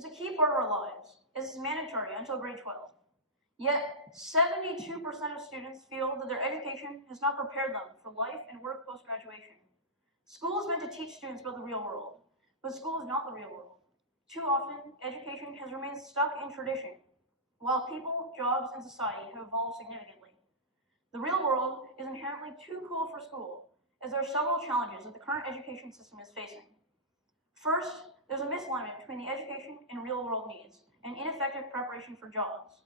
is a key part of our lives, as it's mandatory until grade 12. Yet, 72% of students feel that their education has not prepared them for life and work post-graduation. School is meant to teach students about the real world, but school is not the real world. Too often, education has remained stuck in tradition, while people, jobs, and society have evolved significantly. The real world is inherently too cool for school, as there are several challenges that the current education system is facing. First, there's a misalignment between the education and real-world needs, and ineffective preparation for jobs.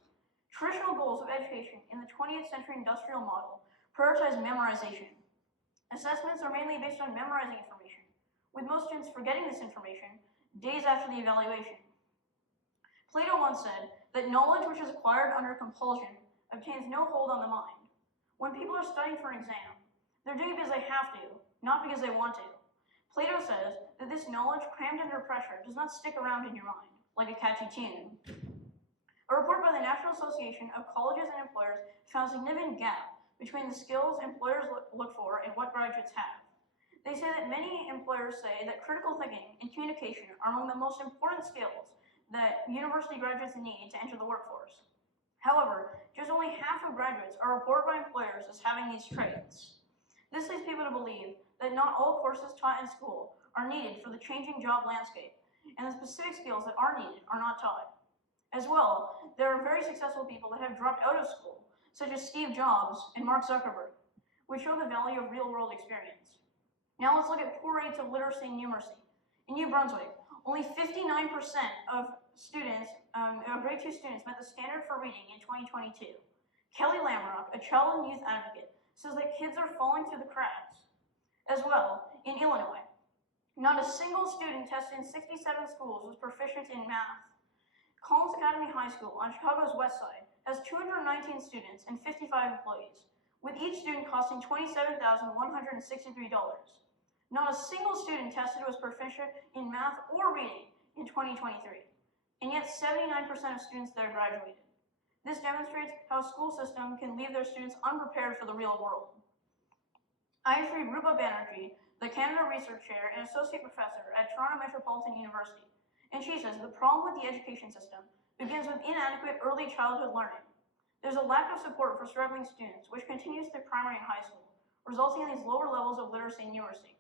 Traditional goals of education in the 20th century industrial model prioritize memorization. Assessments are mainly based on memorizing information, with most students forgetting this information days after the evaluation. Plato once said that knowledge which is acquired under compulsion obtains no hold on the mind. When people are studying for an exam, they're doing it because they have to, not because they want to. Plato says that this knowledge crammed under pressure does not stick around in your mind, like a catchy tune. A report by the National Association of Colleges and Employers found a significant gap between the skills employers look for and what graduates have. They say that many employers say that critical thinking and communication are among the most important skills that university graduates need to enter the workforce. However, just only half of graduates are reported by employers as having these traits. This leads people to believe that not all courses taught in school are needed for the changing job landscape, and the specific skills that are needed are not taught. As well, there are very successful people that have dropped out of school, such as Steve Jobs and Mark Zuckerberg, which show the value of real-world experience. Now let's look at poor rates of literacy and numeracy. In New Brunswick, only 59% of students, grade 2 students, met the standard for reading in 2022. Kelly Lamrock, a child and youth advocate, says that kids are falling through the cracks. As well, in Illinois, not a single student tested in 67 schools was proficient in math. Collins Academy High School on Chicago's west side has 219 students and 55 employees, with each student costing $27,163. Not a single student tested was proficient in math or reading in 2023, and yet 79% of students there graduated. This demonstrates how a school system can leave their students unprepared for the real world. I interviewed Rupa Banerjee, the Canada Research Chair and Associate Professor at Toronto Metropolitan University, and she says the problem with the education system begins with inadequate early childhood learning. There's a lack of support for struggling students, which continues through primary and high school, resulting in these lower levels of literacy and numeracy.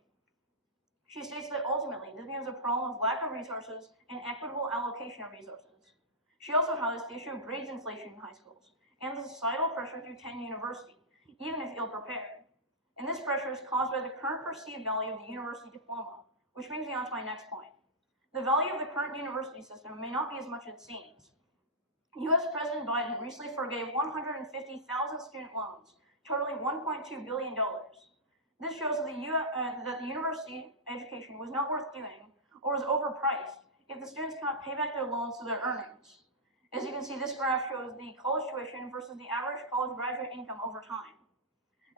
She states that ultimately, this becomes a problem of lack of resources and equitable allocation of resources. She also highlights the issue of grades inflation in high schools and the societal pressure to attend university, even if ill-prepared. And this pressure is caused by the current perceived value of the university diploma, which brings me on to my next point. The value of the current university system may not be as much as it seems. US President Biden recently forgave 150,000 student loans, totaling $1.2 billion. This shows that the university education was not worth doing or was overpriced if the students cannot pay back their loans through their earnings. As you can see, this graph shows the college tuition versus the average college graduate income over time.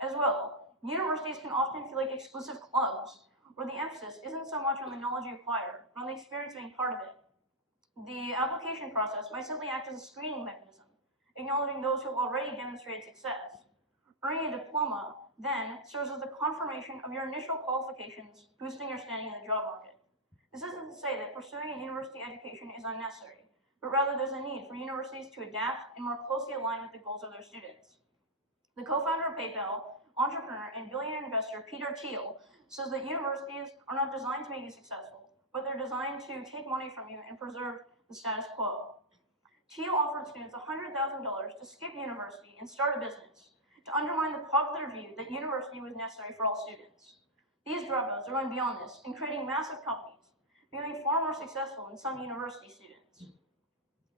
As well, universities can often feel like exclusive clubs, where the emphasis isn't so much on the knowledge you acquire, but on the experience of being part of it. The application process might simply act as a screening mechanism, acknowledging those who have already demonstrated success. Earning a diploma then serves as the confirmation of your initial qualifications, boosting your standing in the job market. This isn't to say that pursuing a university education is unnecessary, but rather there's a need for universities to adapt and more closely align with the goals of their students. The co-founder of PayPal, entrepreneur and billionaire investor Peter Thiel says that universities are not designed to make you successful, but they're designed to take money from you and preserve the status quo. Thiel offered students $100,000 to skip university and start a business, to undermine the popular view that university was necessary for all students. These dropouts are going beyond this and creating massive companies, becoming far more successful than some university students.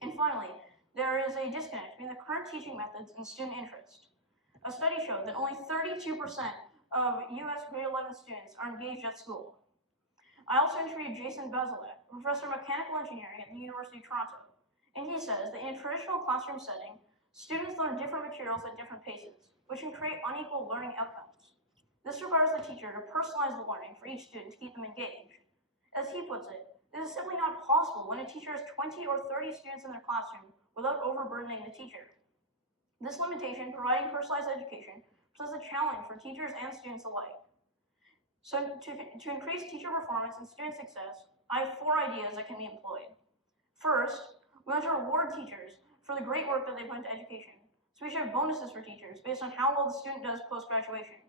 And finally, there is a disconnect between the current teaching methods and student interest. A study showed that only 32% of US grade 11 students are engaged at school. I also interviewed Jason Bazalek, a professor of mechanical engineering at the University of Toronto, and he says that in a traditional classroom setting, students learn different materials at different paces, which can create unequal learning outcomes. This requires the teacher to personalize the learning for each student to keep them engaged. As he puts it, this is simply not possible when a teacher has 20 or 30 students in their classroom without overburdening the teacher. This limitation, providing personalized education, presents a challenge for teachers and students alike. So to increase teacher performance and student success, I have 4 ideas that can be employed. First, we want to reward teachers for the great work that they put into education. So we should have bonuses for teachers based on how well the student does post-graduation.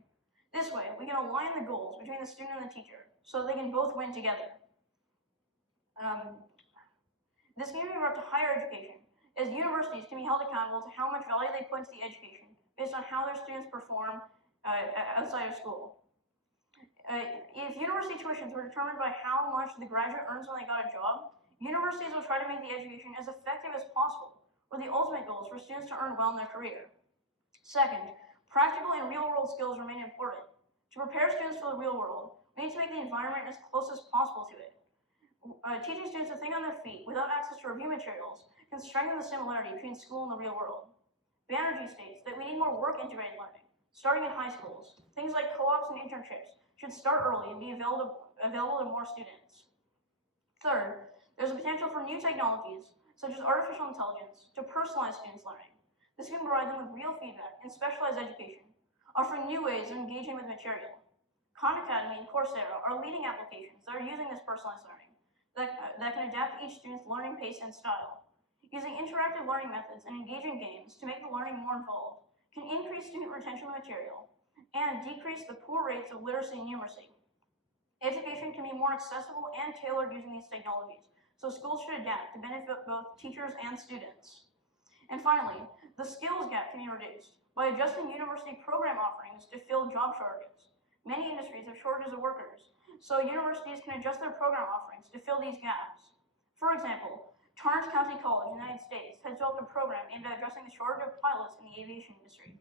This way, we can align the goals between the student and the teacher so they can both win together. This can be brought to higher education, as universities can be held accountable to how much value they put into the education based on how their students perform outside of school. If university tuitions were determined by how much the graduate earns when they got a job, universities will try to make the education as effective as possible, with the ultimate goal is for students to earn well in their career. Second, practical and real-world skills remain important. To prepare students for the real world, we need to make the environment as close as possible to it. Teaching students to think on their feet without access to review materials can strengthen the similarity between school and the real world. Banerjee states that we need more work-integrated learning, starting in high schools. Things like co-ops and internships should start early and be available to more students. Third, there's a potential for new technologies, such as artificial intelligence, to personalize students' learning. This can provide them with real feedback and specialized education, offering new ways of engaging with material. Khan Academy and Coursera are leading applications that are using this personalized learning that can adapt to each student's learning pace and style. Using interactive learning methods and engaging games to make the learning more involved can increase student retention of material and decrease the poor rates of literacy and numeracy. Education can be more accessible and tailored using these technologies, so schools should adapt to benefit both teachers and students. And finally, the skills gap can be reduced by adjusting university program offerings to fill job shortages. Many industries have shortages of workers, so universities can adjust their program offerings to fill these gaps. For example, Torrance County College in the United States has developed a program aimed at addressing the shortage of pilots in the aviation industry.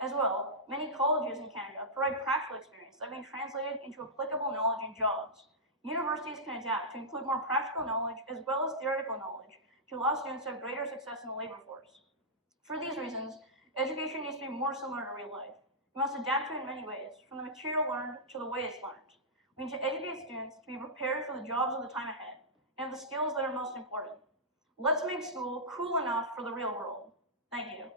As well, many colleges in Canada provide practical experience that are being translated into applicable knowledge in jobs. Universities can adapt to include more practical knowledge as well as theoretical knowledge to allow students to have greater success in the labor force. For these reasons, education needs to be more similar to real life. We must adapt to it in many ways, from the material learned to the way it's learned. We need to educate students to be prepared for the jobs of the time ahead and the skills that are most important. Let's make school cool enough for the real world. Thank you.